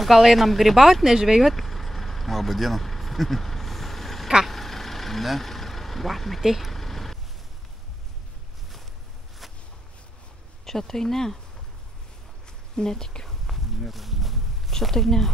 O gal einam grybauti, nežvejot? Labą dieną. Ką? Ne. Va, matei. Čia tai ne. Netikiu. Nėra. Čia tai ne.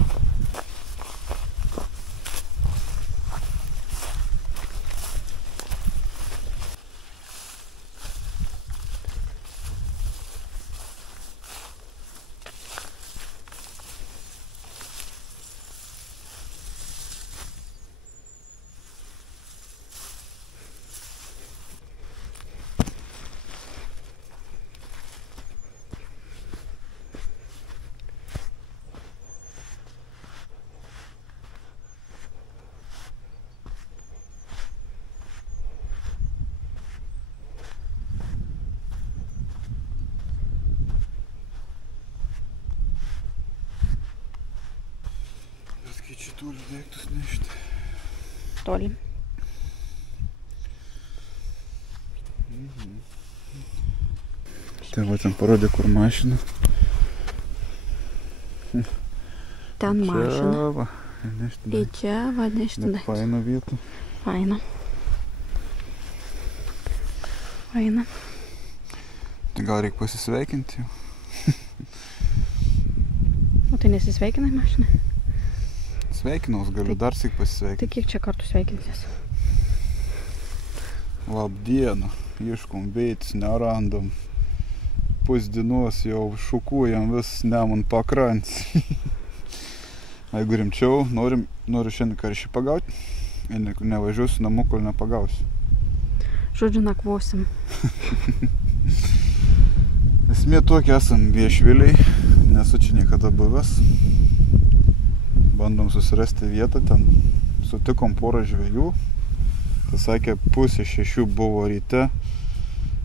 Bet kai čia turi daiktus nešti. Toli. Tai va, ten parodė, kur mašina. Ten mašina. Čia va, nešti Į čia va, nešti daiktus. Faina vieta. Faina. Faina. Tai gal reikia pasisveikinti jau. O tai nesisveikinai mašinai? Sveikinaus, galiu dar sik pasisveikinti. Tai kiek čia kartų sveikinsies? Labdiena, ieškom veitis, nerandam. Pusdienos jau šukuojam vis Nemon pakrantės. Jeigu rimčiau, noriu šiandien karšį pagauti. Ir nevažiuosiu namo, kol nepagausiu. Žodžiu, nakvosim. Esmė tokia, esam viešviliai, nesu čia niekada buvęs. Bandom susirasti vietą, ten sutikom porą žvejų. Tai sakė, 5:30 buvo ryte,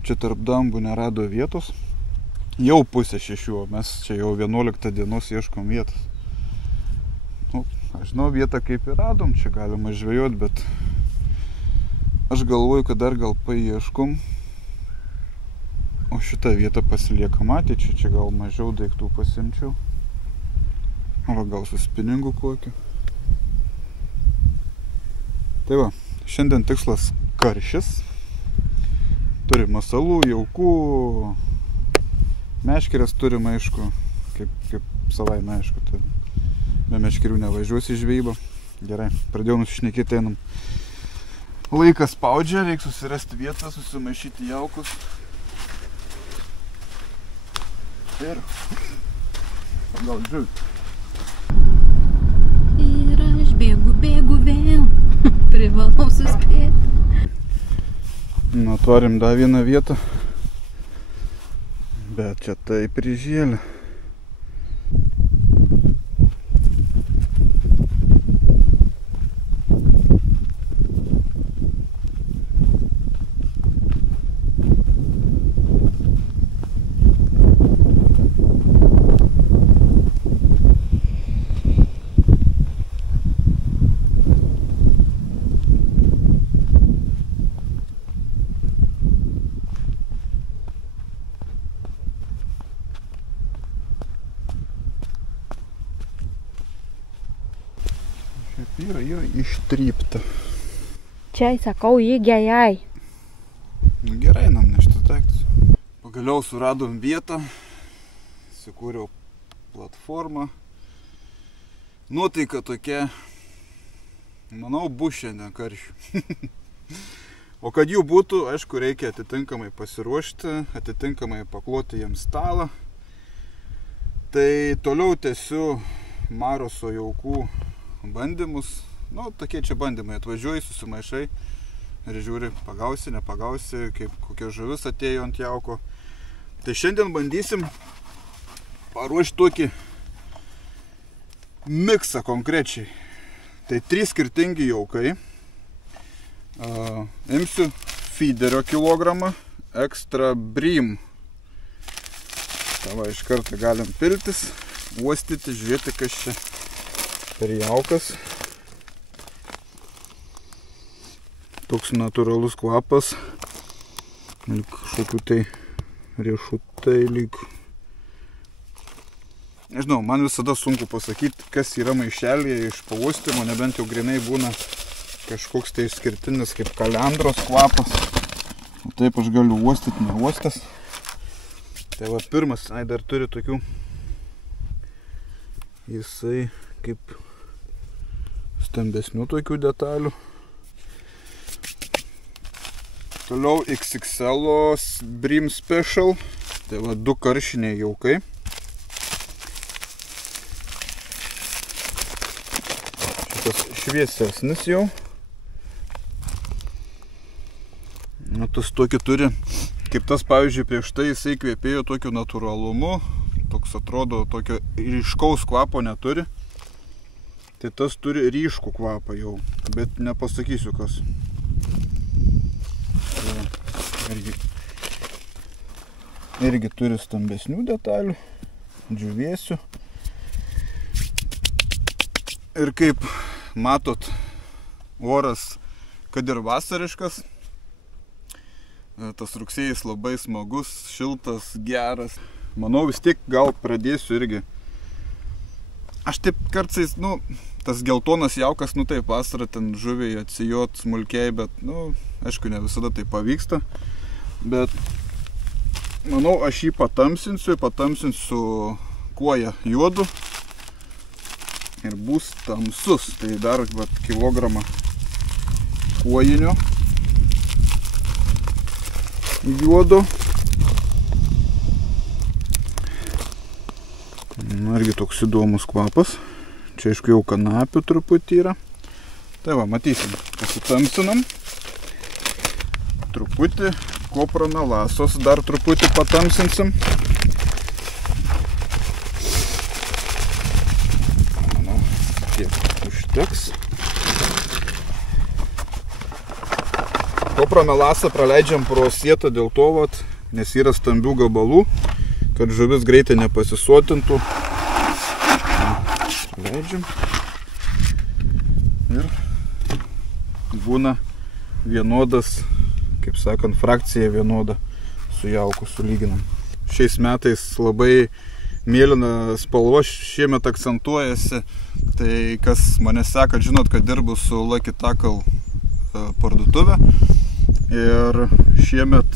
čia tarp dambų nerado vietos. Jau 5:30, mes čia jau 11 dienos ieškom vietos. Nu, aš žinau vietą kaip ir radom, čia galima žvejot, bet aš galvoju, kad dar gal paieškom. O šitą vietą pasiliekam ateičiai, čia gal mažiau daiktų pasimčiau. O gal su spiningu kokiu. Tai va, šiandien tikslas karšis. Turim masalų, jaukų, meškerės turim, aišku, kaip savaime, aišku. Tai be meškerių nevažiuosi į žvejybą. Gerai, pradėjau nusišnekėti, einam. Laikas spaudžia, reikia susirasti vietą, susimaišyti jaukus. Ir gal žiūrėt. Ir aš bėgu vėl. Privalau suspėti. Nu, atvarim dar vieną vietą. Bet čia tai prižėlė. Yra ištrypta. Čia, sakau, jį gerai. Nu, gerai, nam neštus daiktus. Pagaliau suradom vietą, įsikūriau platformą. Nuotaika tokia, manau, bus šiandien karšių. O kad jų būtų, aišku, reikia atitinkamai pasiruošti, atitinkamai pakloti jiems stalą. Tai toliau tęsiu Maroso jaukų bandymus. Nu, tokie čia bandymai. Atvažiuoji, susimaišai ir žiūri, pagausi, nepagausi, kaip kokia žuvis atėjo ant jauko. Tai šiandien bandysim paruošti tokį miksą konkrečiai. Tai 3 skirtingi jaukai. Imsiu feederio kilogramą, extra bream. Tai va, iš karto galim piltis, uostyti, žiūrėti, kas čia per jaukas. Toks natūralus kvapas. Lyg kažkokių tai riešutai lyg. Nežinau, man visada sunku pasakyti, kas yra maišelėje iš pauostymo, nebent jau grinai būna kažkoks tai išskirtinis kaip kalendros kvapas. O taip aš galiu uostyti, neuostęs. Tai va pirmas, dar turi tokių, jisai kaip stambesnių tokių detalių. Toliau XXL Bream Special, tai va 2 karšiniai jaukai. Šitas šviesesnis jau. Nu, tas tokį turi, kaip tas pavyzdžiui prieš tai jisai kvepėjo tokiu natūralumu, toks atrodo tokio ryškaus kvapo neturi. Tai tas turi ryškų kvapą jau, bet nepasakysiu kas. Irgi turi stambesnių detalių, džiūvėsių. Ir kaip matot, oras, kad ir vasariškas, tas rugsėjis labai smagus, šiltas, geras. Manau, vis tiek gal pradėsiu irgi. Aš taip kartais, tas geltonas jaukas, taip vasarą ten žuviai atsijot smulkiai, bet, aišku, ne visada tai pavyksta. Bet, manau, aš jį patamsinsiu kuoją juodu ir bus tamsus. Tai dar kilogramą kuojinio juodo. Irgi toks įdomus kvapas. Čia, aišku, jau kanapių truputį yra. Tai va, matysim, pasitamsinam. Truputį kopronalasos dar truputį patamsinsim. Manau, tiek užteks. Kopromelasą praleidžiam pro sietą dėl to, nes yra stambių gabalų, kad žuvis greitai nepasisotintų. Leidžiam. Ir būna vienodas, kaip sakant, frakcija vienoda su jauku sulyginam. Šiais metais labai mėlyna spalva šiemet akcentuojasi. Tai kas mane seka, žinot, kad dirbu su Lucky Tackle parduotuvė. Ir šiemet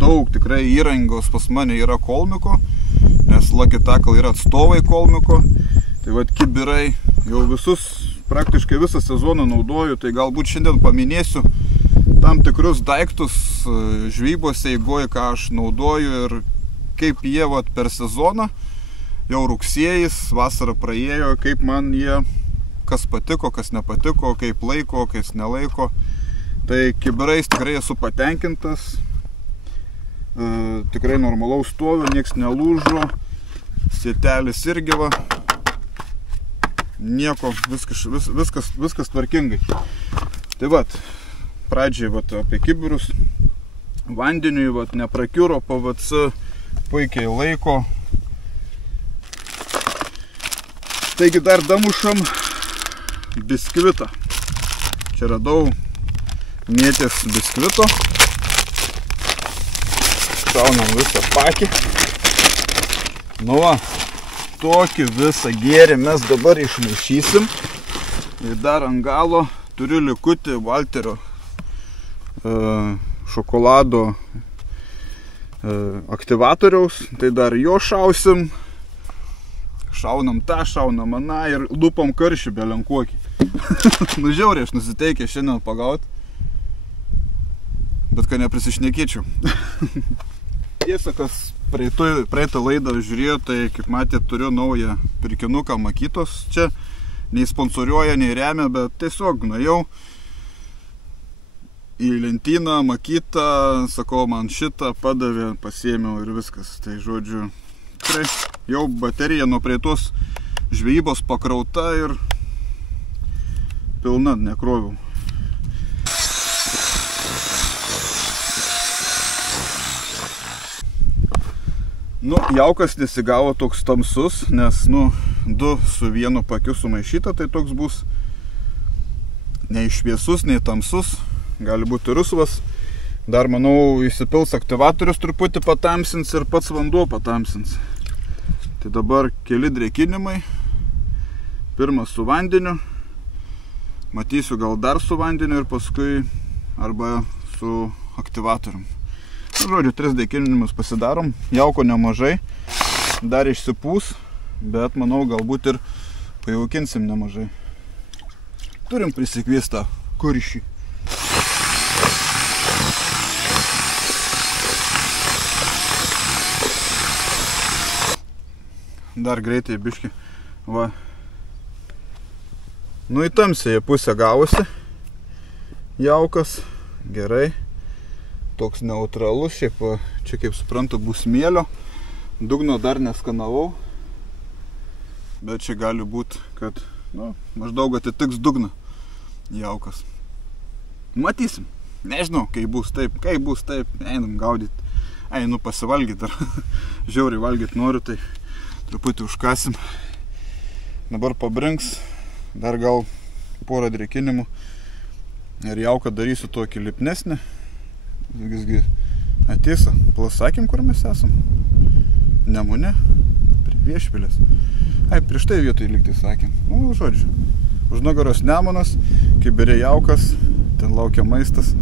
daug tikrai įrangos pas mane yra kolmiko, nes Lucky Tackle yra atstovai kolmiko. Tai kibirai, jau praktiškai visą sezoną naudoju, tai galbūt šiandien paminėsiu tam tikrus daiktus žvejybos eigoje, ką aš naudoju ir kaip jie per sezoną, jau rugsėjis, vasara praėjo, kaip man jie, kas patiko, kas nepatiko, kaip laiko, kas nelaiko. Tai kibirais tikrai esu patenkintas, tikrai normalaus stovio, nieks nelūžo, sietelis irgi va. Nieko, viskas tvarkingai. Tai pradžiai apie kibirus. Vandeniui neprakiuro, PVC puikiai laiko. Taigi dar damušam biskvitą. Čia radau mėtės biskvito. Šaunam visą pakį. Tokį visą gėrį mes dabar išmaišysim. Ir dar ant galo turiu likutį Walterio šokolado aktyvatoriaus. Tai dar jo šausim. Šaunam tą, šaunam aną ir lupam karšį belenkuokį. Žiauriai aš nusiteikė šiandien pagauti. Bet kad neprisišnekėčiau. Tiesa, kas praeitą laidą žiūrėjo, tai kaip matėte, turiu naują pirkinuką Makytos. Čia nei sponsoriuoja, nei remia, bet tiesiog nuėjau į lentyną Makytą, sakau, man šitą padavė, pasiėmiau ir viskas. Tai žodžiu, tikrai jau baterija nuo praeitos žvejybos pakrauta ir pilna, nekroviau. Jaukas nesigavo toks tamsus, nes, 2 su vienu pakiu sumaišyta, tai toks bus nei šviesus, nei tamsus, gali būti rusvas. Dar, manau, įsipils aktyvatorius truputį patamsins ir pats vanduo patamsins. Tai dabar keli drėkinimai. Pirmas su vandeniu. Matysiu gal dar su vandeniu ir paskui arba su aktyvatorium. Žodžiu, 3 drėkinimus pasidarom. Jauko nemažai. Dar išsipūs, bet manau galbūt ir pajaukinsim nemažai. Turim prisikviestą kuršį. Dar greitai biški. Va. Nu į tamsėje pusę gavosi. Jaukas. Gerai. Toks neutralus. Šiaip čia kaip suprantu bus smėlio. Dugno dar neskanavau. Bet čia gali būti, kad maždaug atitiks dugną. Jaukas. Matysim. Nežinau, kai bus taip. Einam gaudyti. Einu pasivalgyti. Žiauriai valgyti noriu, tai truputį užkasim. Dabar pabrinks. Dar gal porą drėkinimų. Ir jauką darysiu tokį lipnesnį. Visgi ateis. Pasakėm, kur mes esam. Nemune. Prie Viešvilės. Prieš tai vietoj lygtai sakėm. Nu, žodžiu. Už nugaros Nemunas. Kibirė jaukas. Ten laukia maistas.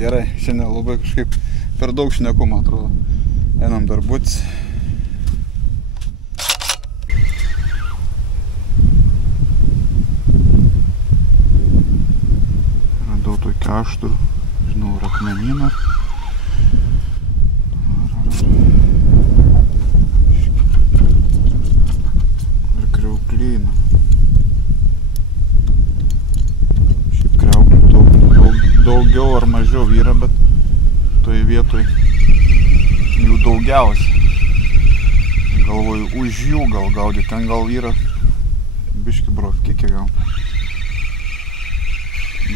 Gerai. Šiandien labai kažkaip per daug šneku, man atrodo. Einam dar būtis. Radau tokį aštrų, žinau, rakmeniną. Ir kriauklyną. Šiaip kriauklių daugiau ar mažiau yra, bet toje vietoje jų daugiausia. Galvoju, už jų gal gaudyti, ten gal yra biški brovkikė gal.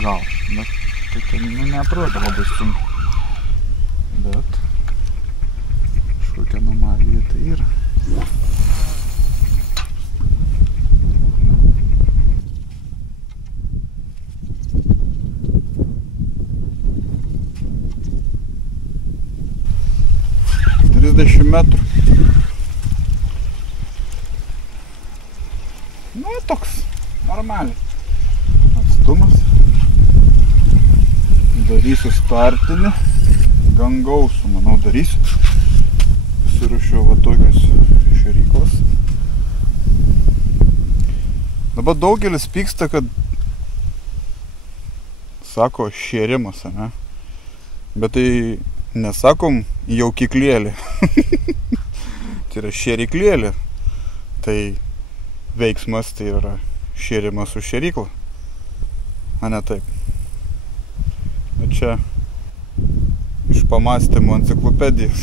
Gal, bet tokia, neatrodo labai sunku. Bet kažkokia anomalija tai yra. Metrų. Nu, toks normaliai atstumas. Darysiu startinį. Gan gausų, manau, darysiu. Surušiau va tokias šeryklas. Dabar daugelis pyksta, kad sako šėrimas, ne? Bet tai nesakom jaukiklėlį. Tai yra šėriklėlį. Tai veiksmas tai yra šėrimas su šėrykla. A ne taip. Bet čia iš pamąstymų enciklopedijos.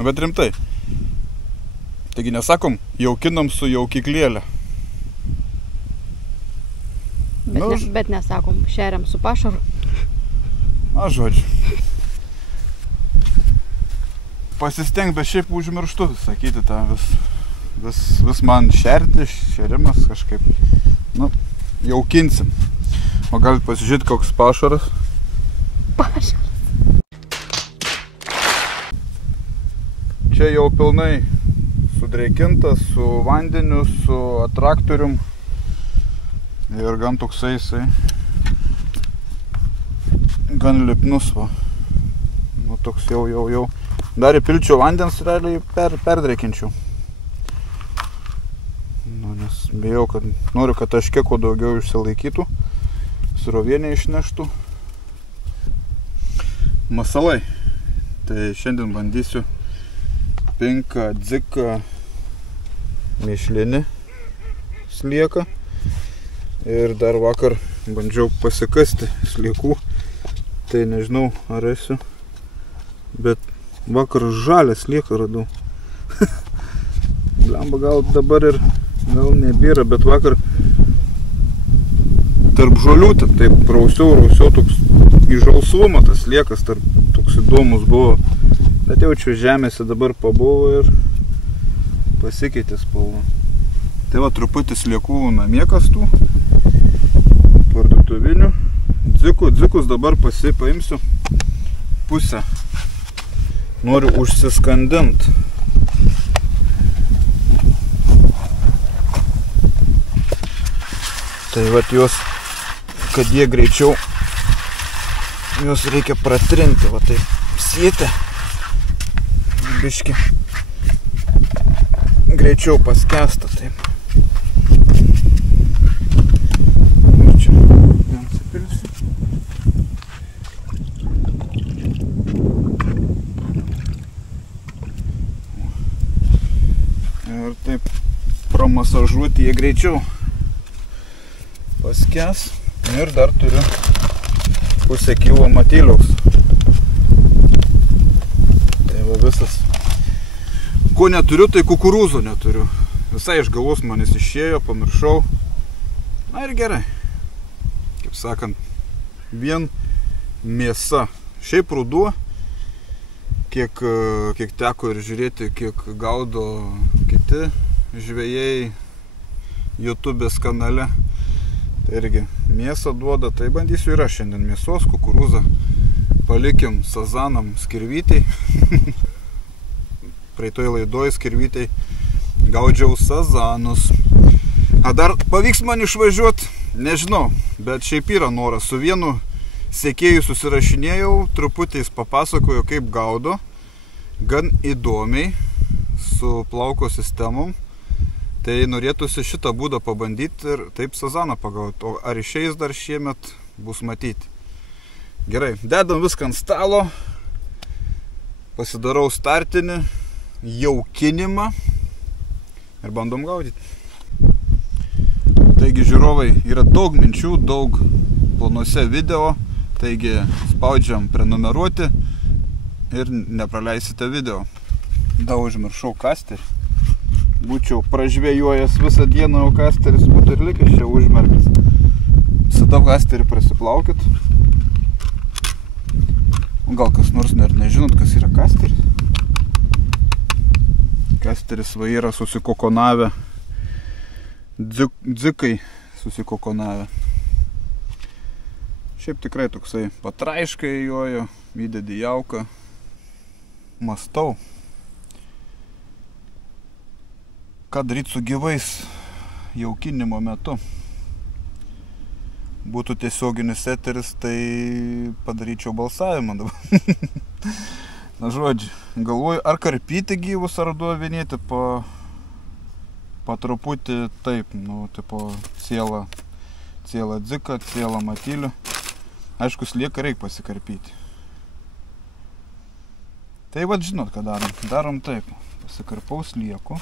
Bet rimtai. Taigi nesakom jaukinam su jaukiklėlį. Bet nesakom šeriam su pašaru. Na, žodžiu. Pasistenk, bet šiaip užmirštu sakyti tą vis man šerti, šerimas kažkaip. Nu, jaukinsim. O galit pasižiūrėti, koks pašaras. Pašaras. Čia jau pilnai sudrėkintas, su vandeniu, su atraktorium. Ir gan toksai jisai. Gan lipnus, va. Nu, toks jau. Dar įpilčiau vandens, realiai perdrėkinčiau. Nu, nes bijau, kad noriu, kad taške kuo daugiau išsilaikytų. Srovė neišneštų. Masalai. Tai šiandien bandysiu pinką, dziką, mėšlinį slieką. Ir dar vakar bandžiau pasikasti sliekų. Tai nežinau, ar esu. Bet vakar žalią slieką radau. Blemba, gal dabar ir gal nebėra, bet vakar tarp žolių taip rausiau toks į žalsvumą tas sliekas, toks įdomus buvo. Bet jaučiu žemėse dabar pabuvo ir pasikeitė spalva. Tai va, truputį sliekų namie kastų, parduotuvinių. Dzikus dabar paimsiu pusę. Noriu užsiskandint. Tai vat juos, kad jie greičiau, juos reikia pratrinti, va taip sietę. Biški greičiau paskęsta, taip. Čia vien supilsiu. Ir taip pramasažuoti jie greičiau paskęs. Ir dar turiu pusę kilo matyliaus. Tai va visas. Ko neturiu, tai kukurūzo neturiu. Visai iš galvos manis išėjo, pamiršau. Na ir gerai. Kaip sakant, vien mėsa. Šiaip ruduo, kiek teko ir žiūrėti, kiek gaudo kiti žvejai YouTube'ės kanale. Tai irgi mėsą duoda, tai bandysiu ir aš šiandien mėsos, kukurūzą. Palikim sazanam skirvytei. Praeitoj laidoj skirvytei gaudžiau sazanus. A dar pavyks man išvažiuoti, nežinau, bet šiaip yra noras. Su vienu sekėju susirašinėjau, truputį jis papasakojo, kaip gaudo. Gan įdomiai, su plauko sistemom. Tai norėtųsi šitą būdą pabandyti ir taip sazaną pagauti. O ar išeis dar šiemet, bus matyti. Gerai, dedam viską ant stalo. Pasidarau startinį jaukinimą ir bandom gaudyti. Taigi žiūrovai, yra daug minčių, daug planuose video, taigi spaudžiam prenumeruoti ir nepraleisite video. Da, užmiršau kasterį. Būčiau pražvėjuojęs visą dieną, o kasteris būtų ir likęs čia užmerktas. Visada kasterį prasiplaukit. Gal kas nors nežinot, kas yra kasteris? Kasteris va yra susikokonavę, dzikai susikokonavę. Šiaip tikrai toksai patraiškai jojo, įdedi jauką. Mastau, ką daryti su gyvais jaukinimo metu. Būtų tiesioginis eteris, tai padaryčiau balsavimą dabar. Na žodžiu, galvoju, ar karpyti gyvus, ar duovinėti po truputį taip, nu, tipo cielą dziką, cielą matylių. Aišku, slieką reikia pasikarpyti. Tai vat žinot, ką darom. Darom taip, pasikarpau slieku,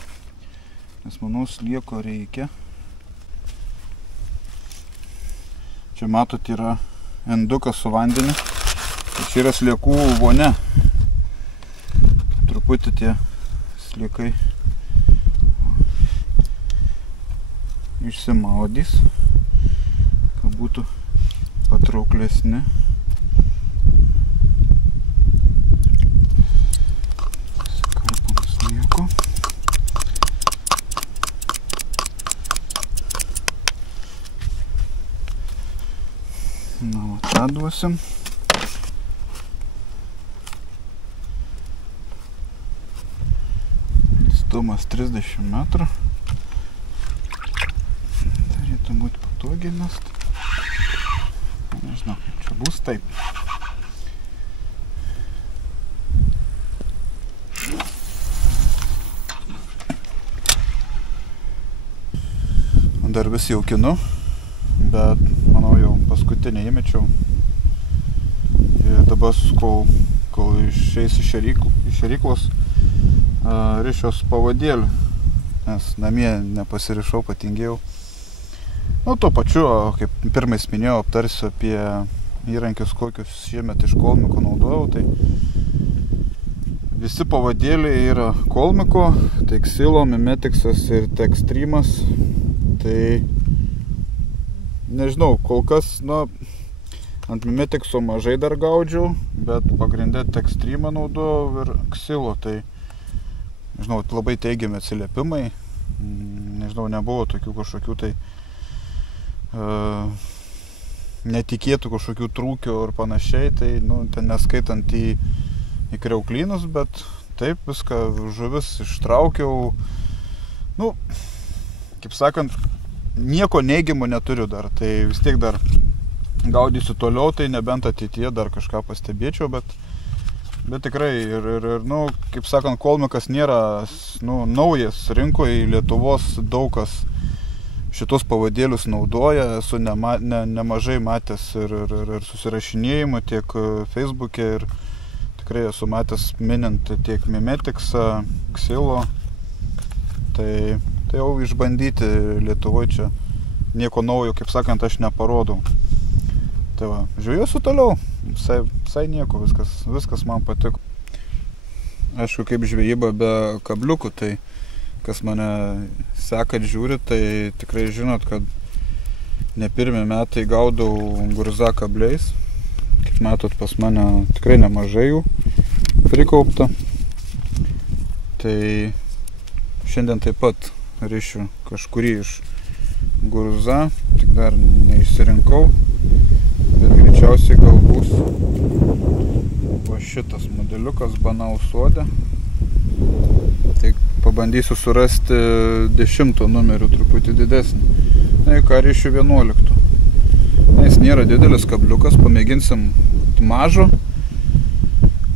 nes manau slieko reikia. Čia matot, yra indukas su vandeniu. Tai čia yra sliekų vonia. Truputį tie sliekai išsimaudys, kad būtų patrauklesni. Pasikarpam slieku. Na, va, tą duosim. Atstumas 30 metrų. Turėtų būti patogiai mest. Nežinau, kaip čia bus taip. Dar vis jaukinu, bet manau jau paskutinį įmečiau. Ir dabar kol išeis iš šeryklos, rišios pavadėlių, nes namie nepasirišau, patingėjau. Nu, tuo pačiu, kaip pirmais minėjau, aptarsiu apie įrankius, kokius šiemet iš kolmiko naudojau. Tai visi pavadėliai yra kolmiko, tai Xilo, Mimetixas ir Textreamas. Tai nežinau, kol kas, na, ant Mimetixo mažai dar gaudžiau, bet pagrindė Textreamą naudojau ir Xilo. Tai nežinau, labai teigiami atsiliepimai. Nežinau, nebuvo tokių kažkokių tai netikėtų kažkokių trūkių ir panašiai, tai nu, ten neskaitant į kriauklynus, bet taip viską žuvis ištraukiau. Nu, kaip sakant, nieko neigiamo neturiu dar, tai vis tiek dar gaudysiu toliau, tai nebent ateityje dar kažką pastebėčiau, bet tikrai ir nu, kaip sakant, kolmikas nėra naujas rinkoje, Lietuvos daug kas šitos pavadėlius naudoja, esu nemažai matęs ir susirašinėjimų tiek Facebook'e ir tikrai esu matęs minint tiek Mimeticsą, Xilo, tai jau išbandyti Lietuvoje čia nieko naujo, kaip sakant, aš neparodau. Tai va, žiūrėsiu toliau, visai nieko, viskas man patiko. Aišku, kaip žvejyba be kabliukų, tai kas mane sekat žiūri, tai tikrai žinot, kad ne pirmi metai gaudau gurza kabliais. Kaip matot, pas mane tikrai nemažai jų prikaupta. Tai šiandien taip pat rišiu kažkurį iš gurza, tik dar neišsirinkau, bet greičiausiai gal bus va šitas modeliukas Banau sode. Tai pabandysiu surasti 10 numerių truputį didesnį. Na, ką rišiu 11. Na, jis nėra didelis kabliukas, pamėginsim mažo.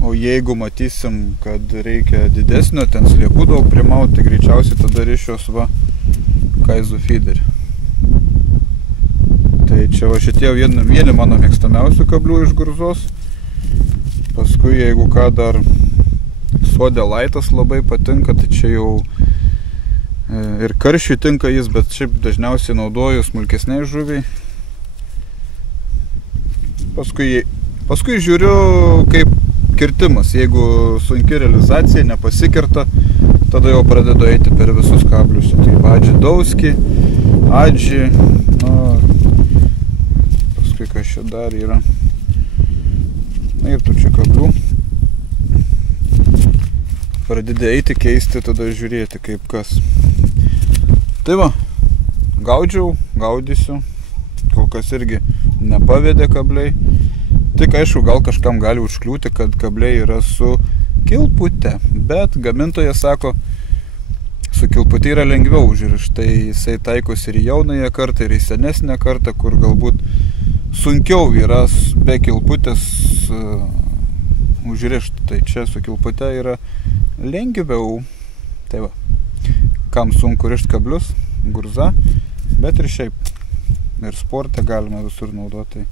O jeigu matysim, kad reikia didesnio, ten sliekų daug primauti, tai greičiausiai tada rišios va Kaizu feederį. Tai čia va šitie vieni mano mėgstamiausių kablių iš gurzos. Paskui, jeigu ką, dar sode laitas labai patinka, tai čia jau ir karšiui tinka jis, bet šiaip dažniausiai naudoju smulkesniai žuviai. Paskui žiūriu kaip kirtimas, jeigu sunki realizacija nepasikirta, tada jau pradedu eiti per visus kablius. Tai Adži Dauski, Adži, paskui kas čia dar yra. Na ir tų čia kablių. Pradedi eiti, keisti, tada žiūrėti kaip kas. Tai va, gaudysiu, kol kas irgi nepavedė kabliai. Tik aišku, gal kažkam gali užkliūti, kad kabliai yra su kilpute, bet gamintojas sako, su kilpute yra lengviau užrišti, tai jisai taikosi ir į jaunąją kartą, ir į senesnę kartą, kur galbūt sunkiau yra be kilputės užrišti, tai čia su kilpute yra lengviau. Tai va, kam sunku rišti kablius, gurza, bet ir šiaip, ir sporte galima visur naudoti.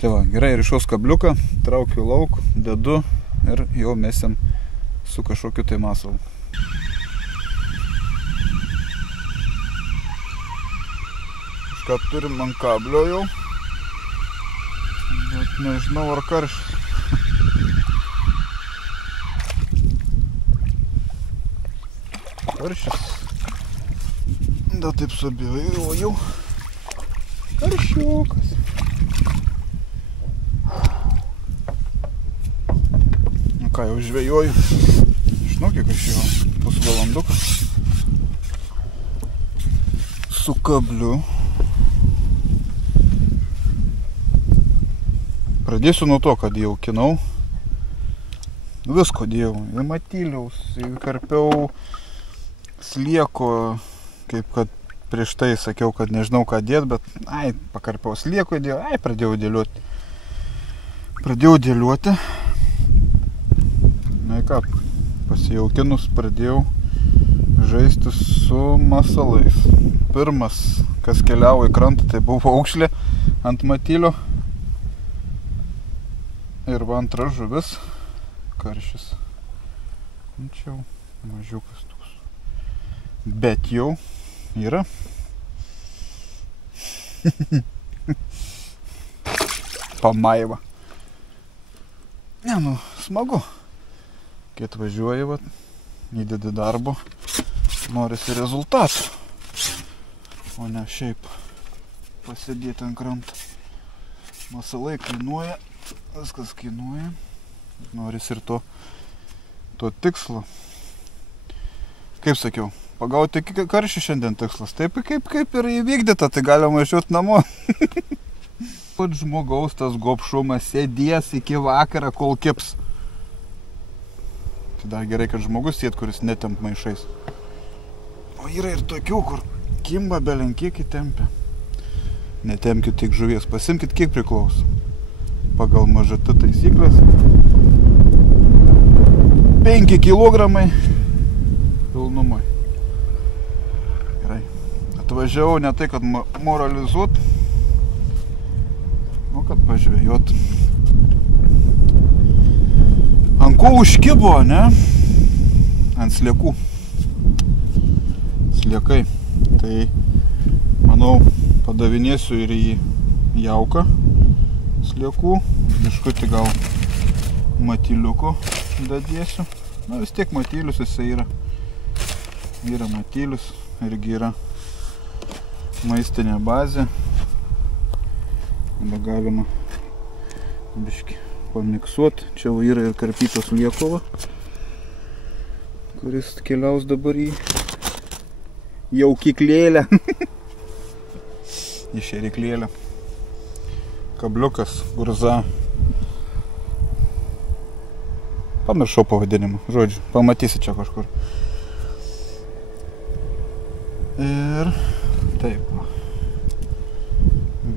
Tai va, gerai, rišaus kabliuką, traukiu lauk, dedu ir jau mesim su kažkokiu tai masalu. Kažką turim ant kablio jau, bet nežinau ar karštis. Karštis. Da taip suabejojau. Karščiukas. Ką jau žvejoju, žinau, kiek aš jau pusvalandukas su kabliu. Pradėsiu nuo to, kad jaukinau, visko dėjau, į matyliaus, į karpiau slieko, kaip kad prieš tai sakiau, kad nežinau ką dėt, bet pakarpiau slieko įdėjau, pradėjau dėliuoti. Na ką, pasijaukinus pradėjau žaisti su masalais. Pirmas, kas keliavo į krantą, tai buvo aukšlė ant matylio. Ir va antra žuvis, karšis. Čia jau mažiukas toks. Bet jau yra. Pamaiva. Ne, smagu. Kai atvažiuoji, vat, įdedi darbo, norisi rezultatų, o ne šiaip pasėdėti ant krantą. Masalai kainuoja, viskas kainuoja, norisi ir to tikslo. Kaip sakiau, pagauti karšį šiandien tikslas, taip kaip ir įvykdyta, tai galima važiuoti namo. Pat žmogaus tas gobšumas sėdės iki vakaro, kol kips. Tai dar gerai, kad žmogus sėd, kuris netemp maišais. O yra ir tokių, kur kimba, belenkiek įtempia. Netemkit tik žuvies, pasimkit kiek priklauso. Pagal mažatą taisyklės. 5 kilogramai pilnumai. Gerai. Atvažiavau ne tai, kad moralizuot, o kad pažvejot. Ant ko užkibo, ne? Ant sliekų. Sliekai. Tai, manau, padavinėsiu ir į jauką sliekų. Biškutį gal matyliuko dadėsiu. Na, vis tiek matylius jisai yra. Yra matylius, irgi yra maistinė bazė. Arba galima biškį pamiksuot. Čia yra ir karpytos liekova, kuris keliaus dabar į jaukiklėlę. Į šėriklėlę. Kabliukas, gurza. Pamiršau pavadinimą. Žodžiu, pamatysi čia kažkur. Ir taip.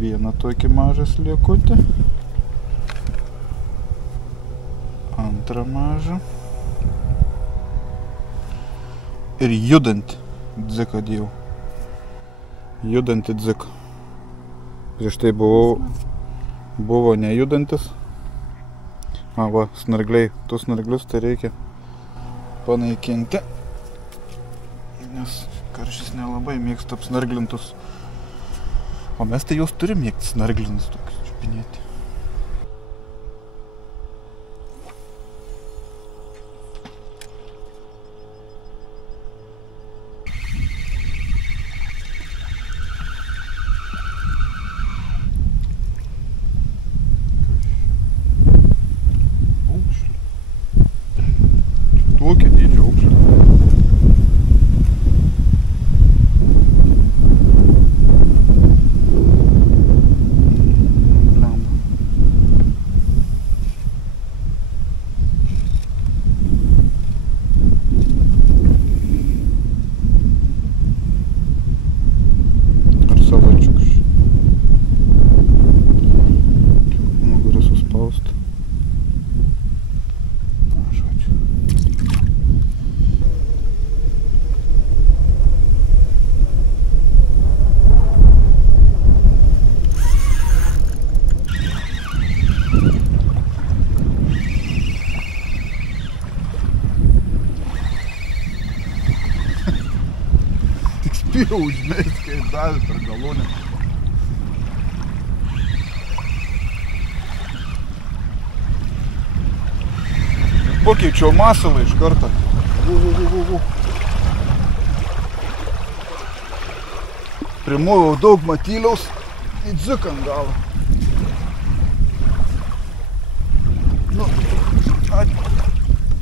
Vieną tokį mažą sliekutį. Antrą mažą. Ir judantį dziką dėjau. Judantį dziką. Prieš tai buvo nejudantis. Va, snargliai. Tus snarglius tai reikia panaikinti. Nes karšis nelabai mėgsta apsnarglintus. O mes tai jūs turim mėgti snarglinus tokius čiupinėti. Tokį dydžio aukštį. Ar salačiukas. Nugara suspausti. Spėjau užmest, kai davė per galūnę. Pakeičiau masalą iš karto. Primoviau daug matyliaus į dziką ant galą. Nu,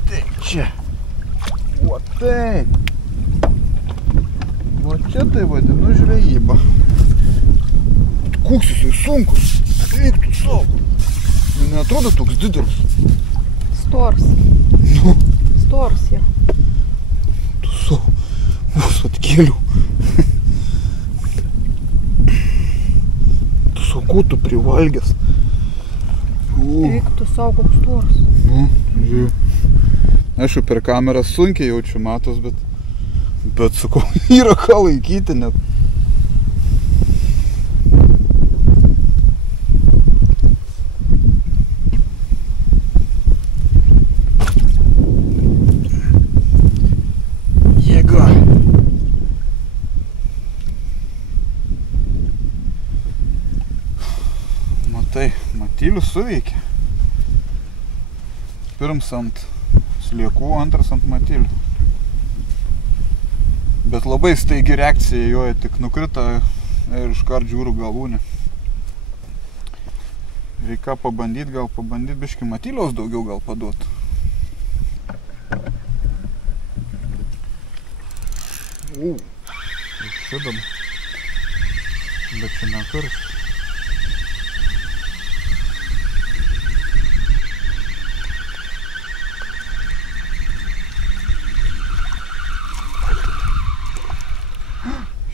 tai čia. O taip. O čia tai vadinu žvejyba. Koks jisai sunkus. Eik tu savo. Neatrodo toks didelis. Stors. Nu. Stors yra. Tu savo. Vos atkėliau. Tu savo, ko tu privalgęs. Eik tu savo, koks stors. Nu, žiūrėjau. Aišku, per kamerą sunkiai jaučiu matos, bet sakau, yra ką laikyti net. Jėga. Matai, matylius suveikia. Pirms ant sliekų, antras ant matylių. Bet labai staigi reakcija joje, tik nukrita ir iškart žiūriu galūnę. Reikia pabandyti biškį matyliaus daugiau gal paduot. Šitam. Bet čia nekars.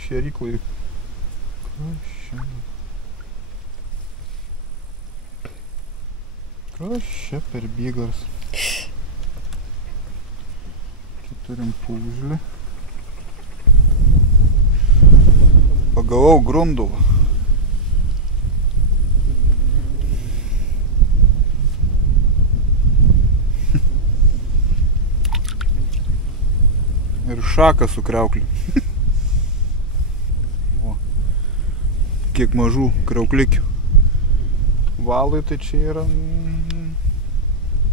šėryklai. Kas čia per byglas? Čia turim pūžlį. Pagavau grundulą. Ir šaką su kriaukliu. Kiek mažų kriauklikių. Valui tai čia yra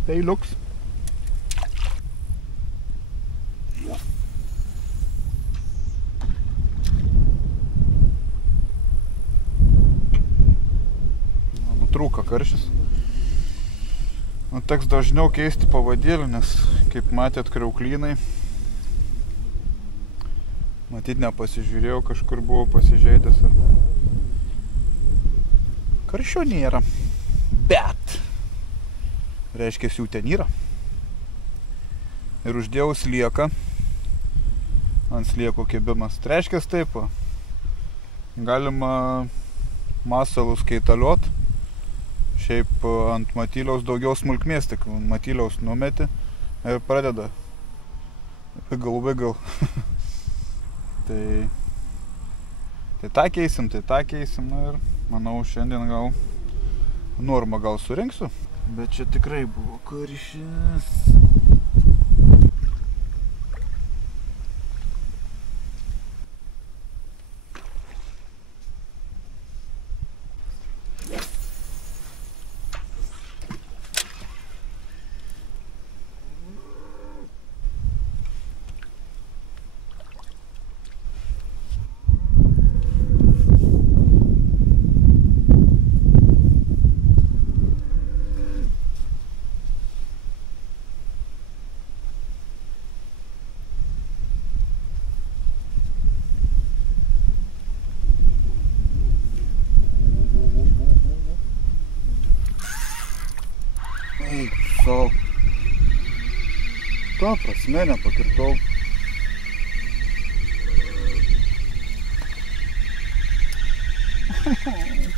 peiliuks. Nutrūko karšis. Teks dažniau keisti pavadėlį, nes kaip matėt kriauklynai. Matyt, nepasižiūrėjau, kažkur buvau pasižeidęs. Karščio nėra, bet reiškia, jų ten yra. Ir uždėjau slieką, ant slieko kėbimas. Reiškia, taip, galima masalus kaitaliot, šiaip ant matyliaus daugiau smulkmės, tik matyliaus numeti ir pradeda vigal. Tai tą keisim, nu ir manau, šiandien gal normą gal surinksiu. Bet čia tikrai buvo karšis. Sau. Tuo prasme nepakirtau.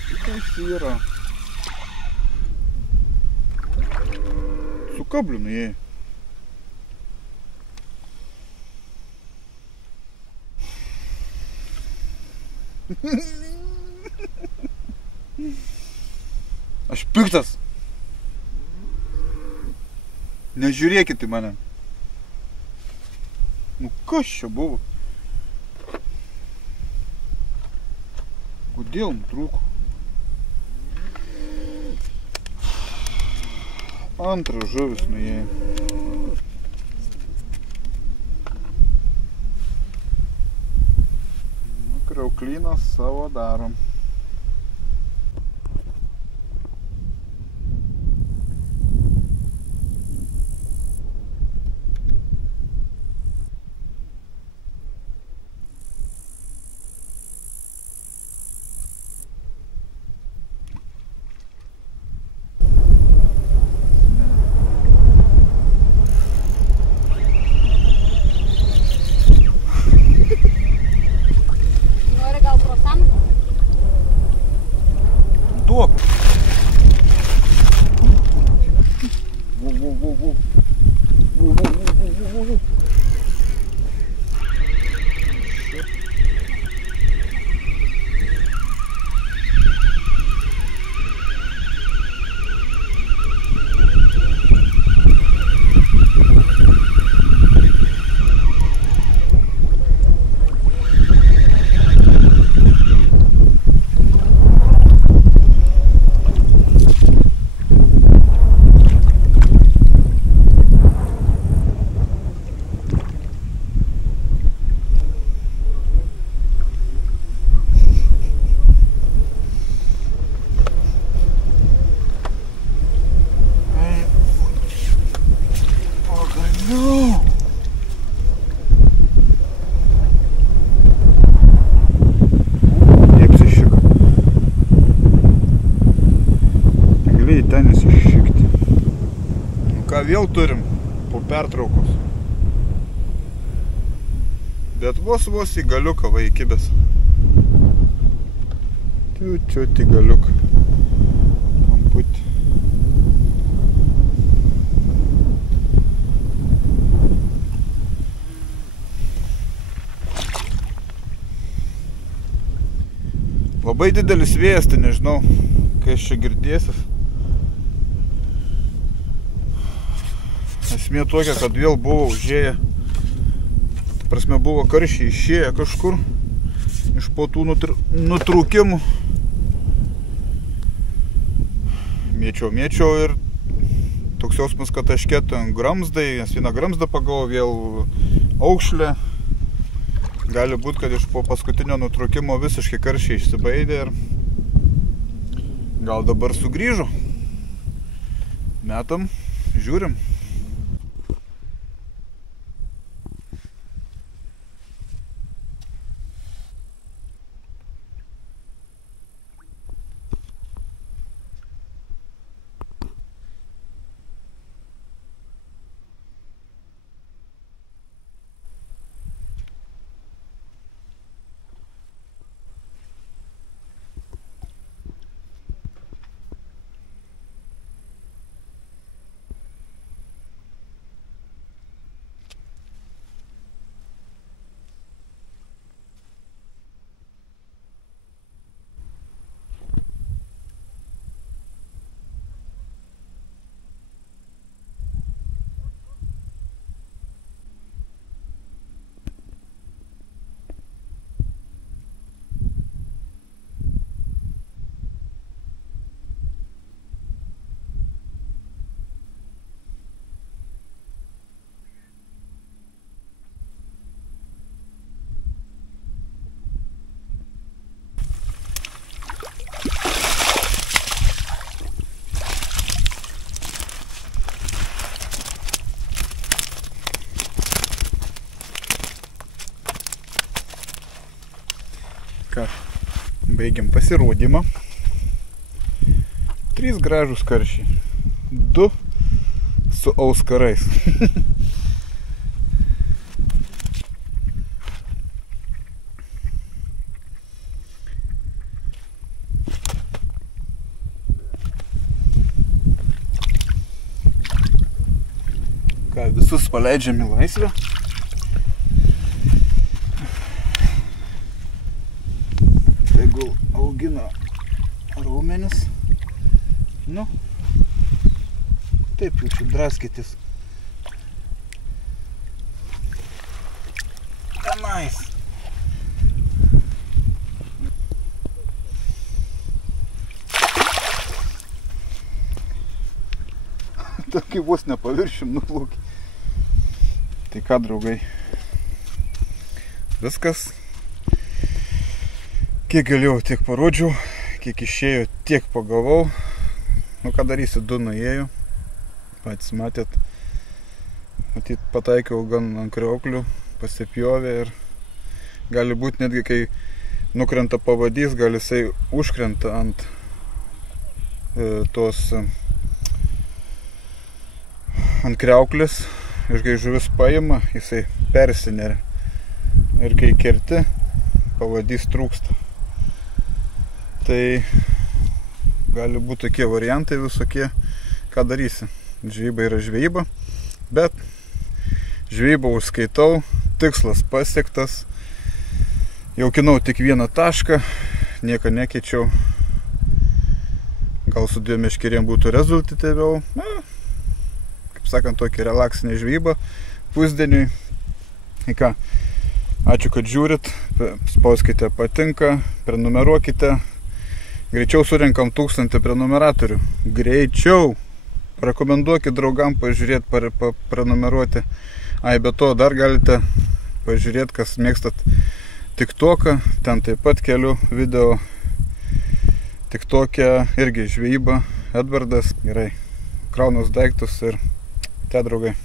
Šitas yra. Su kabliu nuėjai. Aš piktas. Nežiūrėkit į mane. Nu kas čia buvo? Kodėl nutrūko? Antras žuvis nuėjo. Kriauklynas savo darom. Duok. Vėl turim po pertraukos. Bet vos į galiuką va įkibęs. Čiūti galiuk. Kamputį. Labai didelis vėjas, tai nežinau, kai aš čia girdėsis. Esmė tokia, kad vėl buvo užėję. Tai prasme, buvo karščiai išėję kažkur iš po tų nutrūkimų. Mėčiau ir toks jausmas, kad taškėtų gramzdai, nes vieną gramzdą pagavau, vėl aukšlę. Gali būt, kad iš po paskutinio nutrūkimo visiškai karščiai išsibaidė ir gal dabar sugrįžo. Metam, žiūrim. Baigiam pasirodymą. 3 gražūs karšiai. 2 su auskarais. Ką, visus paleidžiam į laisvę. Tegul augina raumenis. Nu, taip jau čia draskytis. Tenais. Tokį vos nepaviršim nuplaukė. Tai ką, draugai? Viskas. Kiek galėjau, tiek parodžiau. Kiek išėjo, tiek pagavau. Nu, ką darysi, 2 nuėjo. Patys matėt. Matyt, pataikiau gan ant krioklių, pasipjovė ir gali būti netgi, kai nukrenta pavadys, gali jisai užkrenta ant ant kriauklės. Ir kai žuvis paima, jisai persineria. Ir kai kerti, pavadys trūksta. Tai gali būti tokie variantai visokie, ką darysi. Žvejyba yra žvejyba, bet žvejybą užskaitau, tikslas pasiektas. Jaukinau tik 1 tašką, nieko nekeičiau. Gal su 2 meškerėm būtų rezultatyviau. Na, kaip sakant, tokia relaksinė žvejyba pusdieniui. Tai ką, ačiū, kad žiūrit, spauskite patinka, prenumeruokite. Greičiau surinkam 1000 prenumeratorių. Greičiau. Rekomenduokit draugam pažiūrėti, prenumeruoti. Be to dar galite pažiūrėti, kas mėgstat TikToką. Ten taip pat keliu video. TikTok'e irgi žvejyba. Edvardas. Gerai. Kraunos daiktus ir te, draugai.